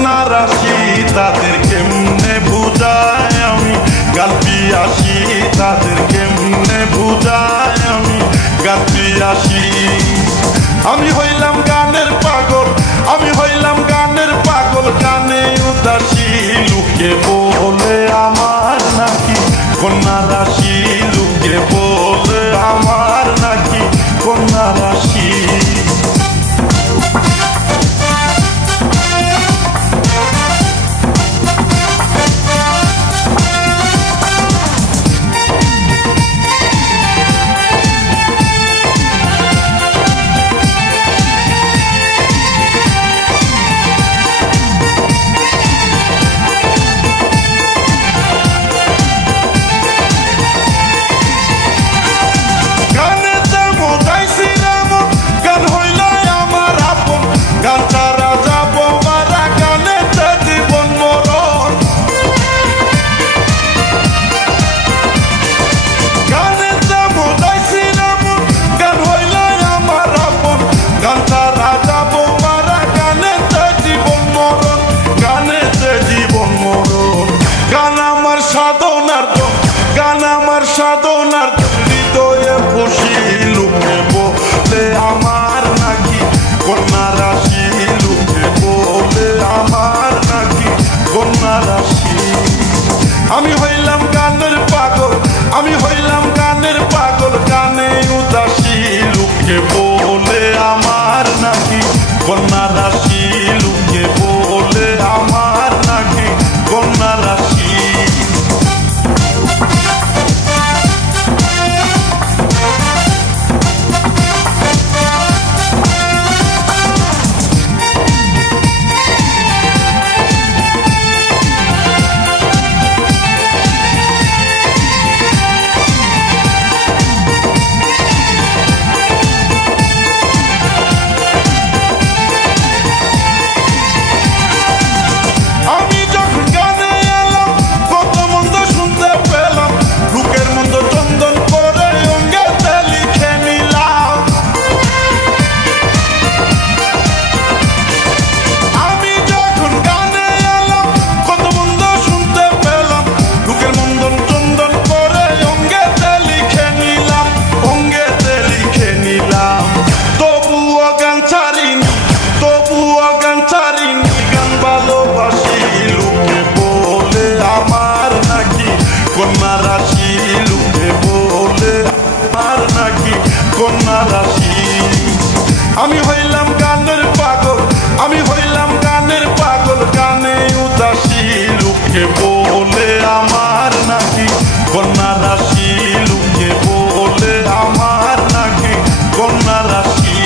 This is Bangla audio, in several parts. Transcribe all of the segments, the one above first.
কন্যা রাশি তাদের কেমনে বুঝায় আমি গান পিয়াসি তাদের কেমনে বুঝায় আমি গান পিয়াসি আমি হইলাম গানের পাগল আমি হইলাম গানের পাগল গানে উদাসী লোকে বলে আমার নাকি কন্যা রাশি লোকে বলে আমার নাকি কন্যা রাশি সাধনার হৃদয়ে বসি লোকে বলে আমার নাকি কন্যা রাশি লোকে বলে আমার নাকি কন্যা রাশি আমি হইলাম গানের পাগল আমি হইলাম গানের পাগল গানে উদাসী লোকে বলে আমার নাকি কন্যা রাশি লোকে বলে আমার নাকি কন্যা রাশি কন্যা রাশি লোকে বলে আমার নাকি কন্যা রাশি আমি হইলাম গানের পাগল আমি হইলাম গানের পাগল গানে উদাসী লোকে বলে আমার নাকি কন্যা রাশি লোকে বলে আমার নাকি কন্যা রাশি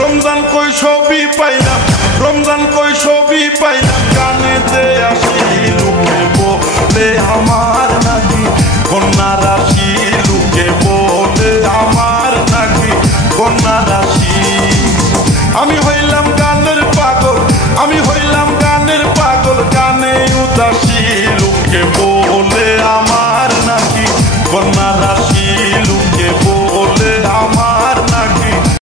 রমজান কই ছবি পাইলাম রমজান কই ছবি পাইলাম গানেতে আসি লোকে বলে আমার নাকি কন্যা রাশি লোকে বলে আমার নাকি কন্যা রাশি আমি হইলাম গানের পাগল আমি হইলাম গানের পাগল গানে উদাসী লোকে বলে আমার নাকি কন্যা